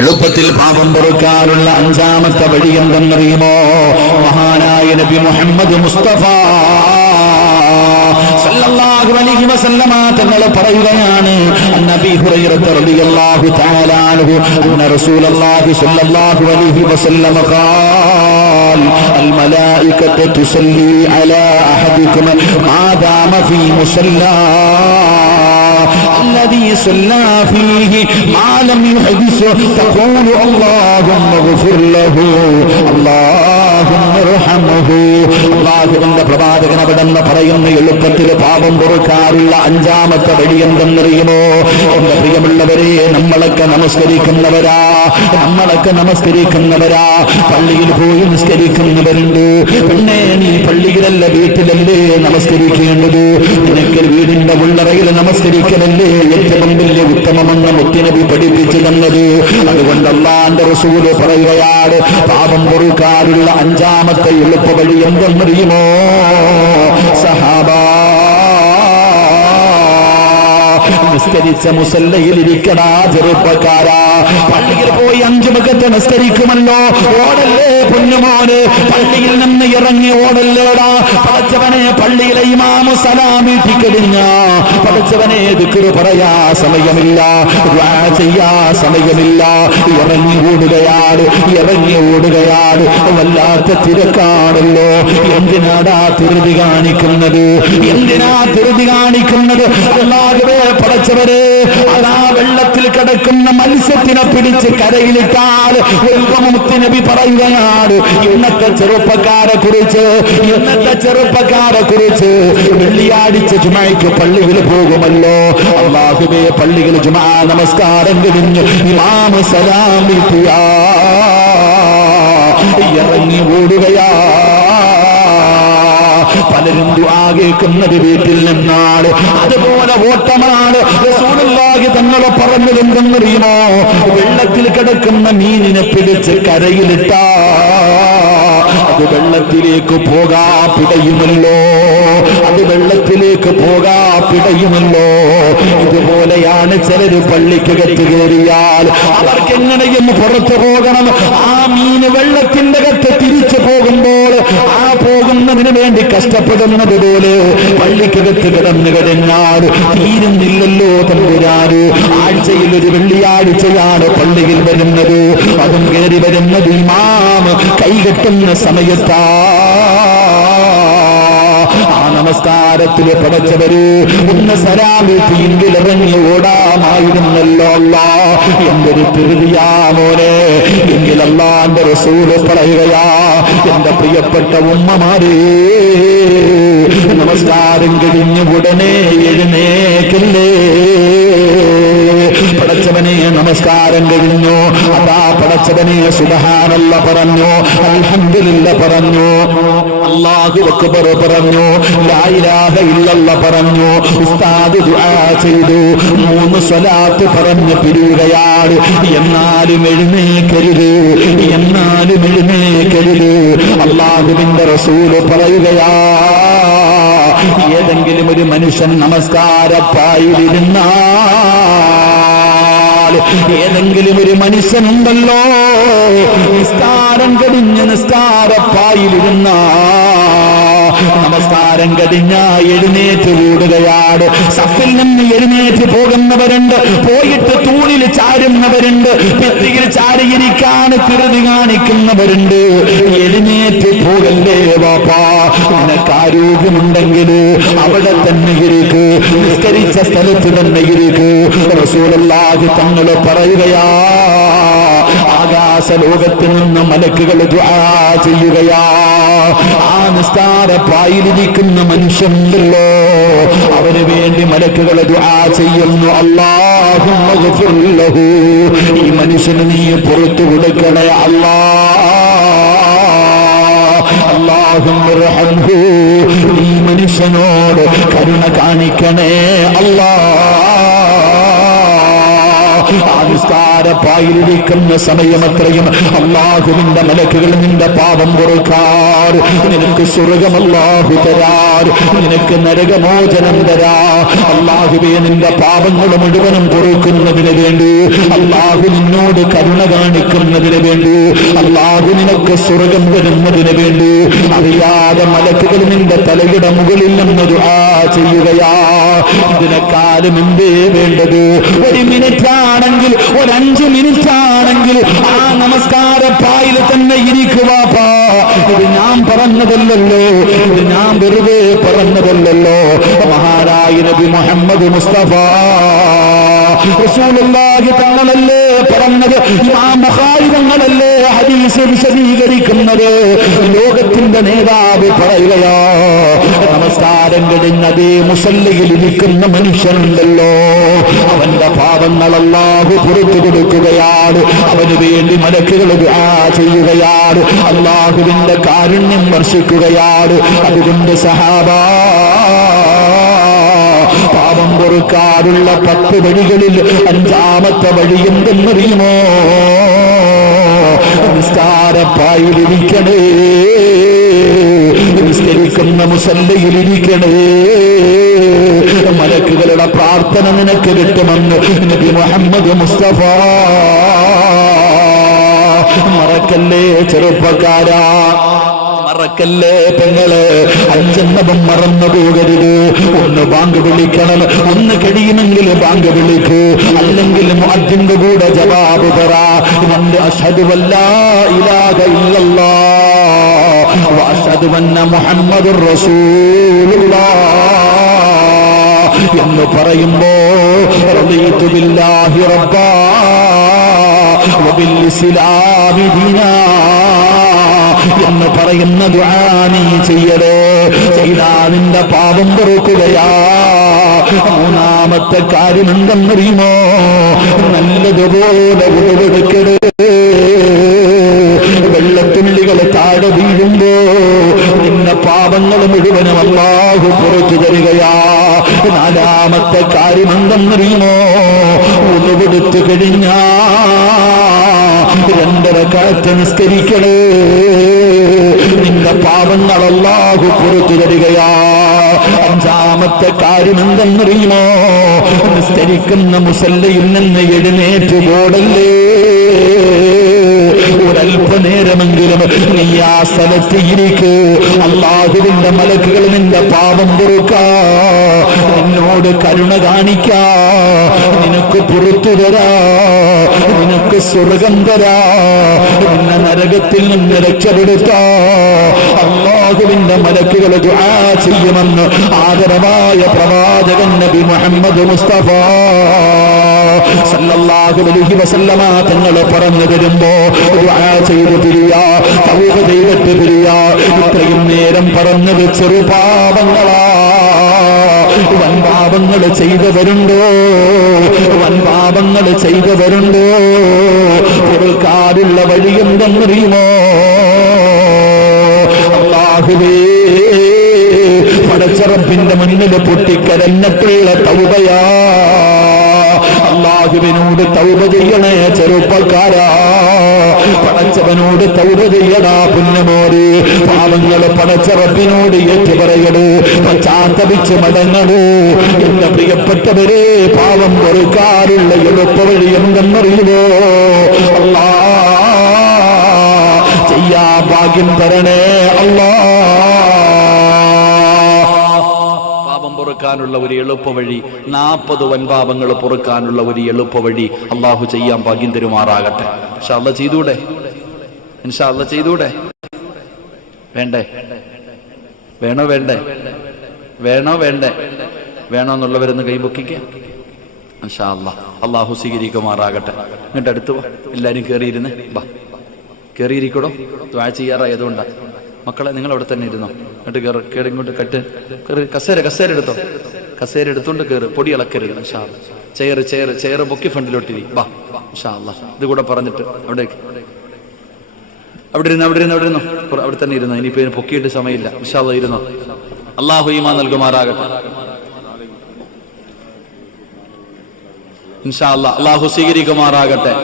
എളുപ്പത്തിൽ പാപം പൊറുക്കാനുള്ള അഞ്ചാമത്തെ വഴി എന്തെന്നറിയുമോ മഹാനായ നബി മുഹമ്മദ് മുസ്തഫ സല്ലല്ലാഹു അലൈഹി വസല്ലമ തങ്ങൾ പറയുകയാണ് നബി ഹുറൈറ റളിയല്ലാഹു തആല അൻഹു അന്ന റസൂലല്ലാഹി സല്ലല്ലാഹു അലൈഹി വസല്ലമ قال الملائكة تصلي على أحدكم ما دام في مصلاه الذي صلى فيه ما العالمين يحدثه تقول اللهم اغفر له. الله അള്ളാഹുവിന്റെ പ്രവാചകൻ അവിടെ പറയുന്ന എളുപ്പത്തിൽ പാപം പൊറുക്കാറുള്ള അഞ്ചാമത്തെ വഴി എന്തെന്നറിയുമോ? എന്റെ പ്രിയമുള്ളവരെ നമ്മളൊക്കെ നമസ്കരിക്കുന്നവരാ. നമ്മളൊക്കെ നമസ്കരിക്കുന്നവരാ. പള്ളിയിൽ പോയി നിസ്കരിക്കുന്നവരുണ്ട്. പിന്നെ നീ പള്ളിയിലല്ല വീട്ടിലല്ലേ നമസ്കരിക്കേണ്ടത്? നിനക്ക് വീടിന്റെ ഉള്ളറയിൽ നമസ്കരിക്കലല്ലേ? ഏറ്റവും വലിയ ഉത്തമമെന്ന് മുത്തിനബി പഠിപ്പിച്ചു തന്നത്. അതുകൊണ്ട് അള്ളാന്റെ റസൂൽ പറയുകയാണ് പാപം പൊറുക്കാറുള്ള അഞ്ചാമത്തെ എളുപ്പ വഴി എന്തെന്നറിയുമോ? സഹാബാ നിസ്കരിച്ച മുസല്ലയിൽ ഇരിക്കടാ ചെറുപ്പക്കാരാ. പള്ളിയിൽ പോയി അഞ്ചു മുഖത്ത് നിസ്കരിക്കുമല്ലോ. ഓടല്ലേ പൊന്നുമോന് പള്ളിയിൽ നിന്ന് ഇറങ്ങി ഓടല്ലേടാ. പടച്ചവനെ പള്ളിയിലെ ഇമാമു സലാം വീട്ടിക്കഴിഞ്ഞ പടച്ചവനെ ദിക്കറ് പറയാ സമയമില്ല ചെയ്യാ സമയമില്ല. ഇറങ്ങി ഓടുകയാണ് ഇറങ്ങി ഓടുകയാണ്. വല്ലാത്ത തിരക്കാണല്ലോ. എന്തിനാടാ തിരുതി കാണിക്കുന്നത്? എന്തിനാ തിരുതി കാണിക്കുന്നത്? അല്ലാതെ പടച്ചവരെ അതാ വെള്ളത്തിൽ കിടക്കുന്ന മത്സ്യത്തിനെ പിടിച്ച് കരയിലിട്ടാൽ നബി പറയുകയാണ് ഇന്നത്തെ ചെറുപ്പക്കാരെ കുറിച്ച് ഇന്നത്തെ ചെറുപ്പക്കാരെ കുറിച്ച് വെള്ളിയാഴ്ച ജുമയ്ക്ക് പള്ളിയിൽ പോകുമല്ലോ. അള്ളാഹുബേ പള്ളിയിൽ ജുമാ നമസ്കാരം കഴിഞ്ഞ് ഇമാമ സലാമിക്കുക ഇറങ്ങി ഓടുകയാ. പലരും ദുആ കേൾക്കുന്നത് വീട്ടിൽ നിന്നാണ്. അതുപോലെ ഓട്ടമാണ്. റസൂലുള്ളാഹി തങ്ങൾ പറഞ്ഞതെന്തെന്നറിയുമോ വെള്ളത്തിൽ കിടക്കുന്ന മീനിനെ പിടിച്ച് കരയിലിട്ടാ. അത് വെള്ളത്തിലേക്ക് പോകാ പിടയുമല്ലോ. അത് വെള്ളത്തിലേക്ക് പോകാ പിടയുമല്ലോ. ഇതുപോലെയാണ് ചിലര് പള്ളിക്കകത്ത് കയറിയാൽ. അവർക്ക് എങ്ങനെയും പുറത്തു പോകണം? ആ മീന് വെള്ളത്തിന്റെ കത്ത് തിരിച്ചു പോകുമ്പോൾ ആ പോകുന്നതിന് വേണ്ടി കഷ്ടപ്പെടുന്നത് പോലെ പള്ളിക്കകത്ത് കിടന്നു കഴിഞ്ഞാൽ തീരുന്നില്ലല്ലോ തമ്പുരാര് ആഴ്ചയിൽ ഒരു വെള്ളിയാഴ്ചയാണ് പള്ളിയിൽ വരുന്നത്. അതും കയറി വരുന്നത് ഇമാം കൈകെട്ടുന്ന സമയത്താ. ആ നമസ്കാരത്തിൽ പടച്ചവര് ഒന്ന് ഇന്ത്യയിൽ ഇറങ്ങി ഓടാമായിരുന്നല്ലോ എന്തൊരു തിരുതിയാ മോനെ. എങ്കിൽ അല്ലാന്റെ റസൂൽ പറയുകയാ എന്റെ പ്രിയപ്പെട്ട ഉമ്മമാരേ നമസ്കാരം കഴിഞ്ഞ് ഉടനെ എഴുന്നേക്കില്ലേ പടച്ചവനെ നമസ്കാരം കഴിഞ്ഞു. അതാ പടച്ചവനെ സുബഹാനല്ല പറഞ്ഞു. അൽഹംദുലില്ല പറഞ്ഞു. അല്ലാഹു അക്ബർ പറഞ്ഞു. ലാ ഇലാഹ ഇല്ലല്ല പറഞ്ഞു. ഉസ്താദ് ദുആ ചെയ്തു. മൂന്ന് സ്വലാത്ത് പറഞ്ഞു പിരിയുകയാണ്. എന്നാലും എഴുന്നേക്കരുത്. എന്നാലും എഴുന്നേക്കരുത്. അള്ളാഹുവിന്റെ റസൂൽ പറയുകയാ ഏതെങ്കിലും ഒരു മനുഷ്യൻ നമസ്കാരപ്പായിരുന്ന ഏതെങ്കിലും ഒരു മനുഷ്യനുണ്ടല്ലോ നിസ്കാരം കഴിഞ്ഞ് നിസ്കാരപ്പായിരുന്ന നമസ്കാരം കടിഞ്ഞ എഴുന്നേറ്റ് കൂടുകയാണ് സഫിൽ നിന്ന് എഴുന്നേറ്റ് പോകുന്നവരുണ്ട്. പോയിട്ട് തൂണിൽ ചാരുന്നവരുണ്ട് പെട്ടിയിൽ ചാരിയിരിക്കാൻ തിരുതി കാണിക്കുന്നവരുണ്ട്. എഴുന്നേറ്റ് പോകല്ലേ വാപ്പാ നിനക്ക് ആരോഗ്യമുണ്ടെങ്കിൽ അവിടെ തന്നെ ഇരിക്ക്. നിസ്കരിച്ച സ്ഥലത്ത് തന്നെ ഇരിക്ക്. റസൂലല്ലാഹി തങ്ങൾ പറയുകയാ ആകാശ ലോകത്ത് നിന്ന് മലക്കുകൾ ചെയ്യുകയാ. ആ നിസ്കാര പായിലിരിക്കുന്ന മനുഷ്യനുണ്ടല്ലോ അവന് വേണ്ടി മലക്കുകൾ ചെയ്യുന്നു ലഹു ഈ മനുഷ്യന് നീ പുറത്തു കൊടുക്കണേ അല്ലാ ഈ മനുഷ്യനോട് കരുണ കാണിക്കണേ അല്ലാ ആവിസ്കാരപ്പായിരിക്കുന്ന സമയമത്രയും അള്ളാഹുവിന്റെ മലക്കുകൾ നിന്റെ പാപം പൊറുക്കാർ നിനക്ക് സ്വർഗം അല്ലാഹു തരാർ. നിനക്ക് നരകമോചനം തരാ. അള്ളാഹുബെ നിന്റെ പാപങ്ങൾ മുഴുവനും പൊറുക്കുന്നതിന് വേണ്ടി. അള്ളാഹു നിന്നോട് കരുണ കാണിക്കുന്നതിന് വേണ്ടി. അള്ളാഹു നിനക്ക് സ്വർഗം വരുന്നതിന് വേണ്ടി. അറിയാതെ മലക്കുകൾ നിന്റെ തലയുടെ മുകളിൽ നിന്ന് ദുആ ചെയ്യുകയാ. ഇതിനെക്കാളും എന്തേ വേണ്ടത്? ഒരു മിനിറ്റ് ആണെങ്കിൽ ഒരു അഞ്ച് മിനിറ്റ് ആണെങ്കിൽ ആ നമസ്കാര പായിൽ തന്നെ ഇരിക്കുവാപ്പാ ഇത് ഞാൻ പറഞ്ഞതല്ലല്ലോ. ഇത് ഞാൻ വെറുതെ പറഞ്ഞതല്ലല്ലോ. മഹാനായ നബി മുഹമ്മദ് മുസ്തഫ. റസൂലുള്ളാഹി തങ്ങളല്ലേ പറഞ്ഞത്? ഇമാം ബുഖാരി തങ്ങളല്ലേ വിശദീകരിക്കുന്നത് ലോകത്തിന്റെ നേതാവ് പറയുകയാ നമസ്കാരം കഴിഞ്ഞ അതേ മുസല്ലയിൽ ഇരിക്കുന്ന മനുഷ്യനുണ്ടല്ലോ. അവന്റെ പാപങ്ങൾ അല്ലാഹു പുറത്തു കൊടുക്കുകയാണ്. അവന് വേണ്ടി മലക്കുകൾ ചെയ്യുകയാണ്. അള്ളാഹുവിന്റെ കാരുണ്യം വർഷിക്കുകയാണ്. അതുകൊണ്ട് സഹാബാ പാപം പൊറുക്കാറുള്ള പത്ത് വഴികളിൽ അഞ്ചാമത്തെ വഴി എന്തെന്നറിയുമോ? നിസ്കാരപ്പായിലിരിക്കണേ. നിസ്കരിക്കുന്ന മുസല്ലയിലിരിക്കണേ. മലക്കുകളുടെ പ്രാർത്ഥന നിനക്ക് കിട്ടുമെന്ന് നബി മുഹമ്മദ് മുസ്തഫ. മറക്കല്ലേ ചെറുപ്പക്കാരാ. മറക്കല്ലേ പെങ്ങൾ? അഞ്ചെണ്ണവും മറന്നു പോകരുത്. ഒന്ന് ബാങ്ക് വിളിക്കണം ഒന്ന് കഴിയുമെങ്കിൽ ബാങ്ക് വിളിക്കൂ. അല്ലെങ്കിൽ അതിന്റെ കൂടെ ജവാബ് പറ രണ്ട് അഷദു വല്ലാ ഇലാഹ ഇല്ലല്ലാ. വഅഷ്ഹദു അന്ന മുഹമ്മദുർ റസൂലുള്ളാഹ് എന്ന് പറയുമ്പോ റളിതു ബില്ലാഹി റബ്ബാ ഇസ്ലാമി ദീനാ. എന്ന് പറയുന്ന ദുആ നീ ചെയ്യടേ. ചെയ്താ നിന്റെ പാപം പൊറുക്കുകയാ. മൂന്നാമത്തെ കാര്യം എന്തെന്നറിയുമോ നല്ലതുപോലെ ഉടവെടുക്കടേ വെള്ളത്തുള്ളികൾ താഴെ വീഴുമ്പോ നിന്റെ പാപങ്ങൾ മുഴുവനും അള്ളാഹു പുറത്തു തരികയാ. നാലാമത്തെ കാര്യം എന്തെന്നറിയുമോ ഉടവെടുത്തു കഴിഞ്ഞാ രണ്ടര കാറ്റ് നിസ്കരിക്കണേ. നിന്റെ പാപങ്ങൾ അല്ലാഹു പുറത്തു തരികയാ. അഞ്ചാമത്തെ കാര്യം എന്തെന്നറിയുമോ? നിസ്കരിക്കുന്ന മുസല്ലയിൽ നിന്ന് എഴുന്നേറ്റ് പോടല്ലേ? ഒരല്പനേരമെങ്കിലും നീ ആ സ്ഥലത്ത് ഇരിക്കൂ. മലക്കുകൾ നിന്റെ പാപം പൊറുക്കാ. നിന്നോട് കരുണ കാണിക്കാ. നിനക്ക് പുറത്തു തരാ നിനക്ക് സ്വർഗം തരാ. നിന്നെ നരകത്തിൽ നിന്ന് രക്ഷപ്പെടുത്താ. അള്ളാഹുവിന്റെ മലക്കുകൾ ദുആ ചെയ്യുമെന്ന് ആദരവായ പ്രവാചകൻ നബി മുഹമ്മദ് മുസ്തഫ സല്ലല്ലാഹു അലൈഹി വസല്ലമ പറഞ്ഞു തരുമ്പോ ദുആ തൗബ ഇത്രയും നേരം പറഞ്ഞത് ചെറുപാപങ്ങളാ. വൻപാപങ്ങൾ ചെയ്തവരുണ്ടോ? വൻപാപങ്ങൾ ചെയ്തവരുണ്ടോ? കൊടുക്കാറുള്ള വഴി എന്തെന്നറിയുമോ? അള്ളാഹുവേ പടച്ചറപ്പിന്റെ മുന്നിൽ പൊട്ടിക്കരഞ്ഞിട്ടുള്ള തൗബയാ. അള്ളാഹുവിനോട് തൗബ ചെയ്യണേ ചെറുപ്പക്കാരാ. പടച്ചവനോട് തൗബ ചെയ്യടാ പുന്നമോര് പാവങ്ങൾ പടച്ചറപ്പിനോട് ഏറ്റു പറയണു പശ്ചാത്തപിച്ച് മടങ്ങണു എന്റെ പ്രിയപ്പെട്ടവരെ പാവം പൊറുക്കാറുള്ള എളുപ്പവഴി എന്തെന്നറിയുമോ? അല്ലാ ചെയ്യാ ഭാഗ്യം തരണേ അല്ലാ പൊറുക്കാനുള്ള ഒരു എളുപ്പ വഴി നാൽപ്പത് വൻപാപങ്ങൾ പൊറുക്കാനുള്ള ഒരു എളുപ്പ വഴി അള്ളാഹു ചെയ്യാൻ ഭാഗ്യം തരുമാറാകട്ടെ. ഇൻഷാള്ള ചെയ്തൂടെ? ഇൻഷാ അല്ല ചെയ്തൂടെ? വേണ്ടേ? വേണോ വേണ്ടേ? വേണോ വേണ്ടേ? വേണോ എന്നുള്ളവരൊന്ന് കൈപൊക്കിക്കാം ഇൻഷാ അള്ളാഹു സ്വീകരിക്കുമാറാകട്ടെ. എന്നിട്ട് അടുത്ത് വാ. എല്ലാവരും കയറിയിരുന്ന് ബാ കയറിയിരിക്കണോ ദ്വാ ചെയ്യാറായതുകൊണ്ടാ. മക്കളെ നിങ്ങൾ അവിടെ തന്നെ ഇരുന്നോ? എന്നിട്ട് കയറി കയറി ഇങ്ങോട്ട് കട്ട്. കയറി കസേര കസേര എടുത്തോ? കസേര എടുത്തോണ്ട് കയറി പൊടി ഇളക്കരുത് അല്ലാ. ചെയർ ചെയർ ചെയർ പൊക്കി ഫ്രണ്ടിലോട്ടിരി. ബാ ഇൻഷാ അല്ലാ. ഇത് കൂടെ പറഞ്ഞിട്ട് അവിടേക്ക്. അവിടെ ഇരുന്ന് അവിടെ ഇരുന്ന് അവിടെ ഇരുന്നോ? അവിടെ തന്നെ ഇരുന്നോ? ഇനിയിപ്പോ ഇതിന് പൊക്കിയിട്ട് സമയമില്ല. അല്ലാ ഇരുന്നോ? അള്ളാഹു ഈമാ നൽകുമാറാകട്ടെ. ഇൻഷാ അള്ളാഹു സ്വീകരിക്കുമാറാകട്ടെ.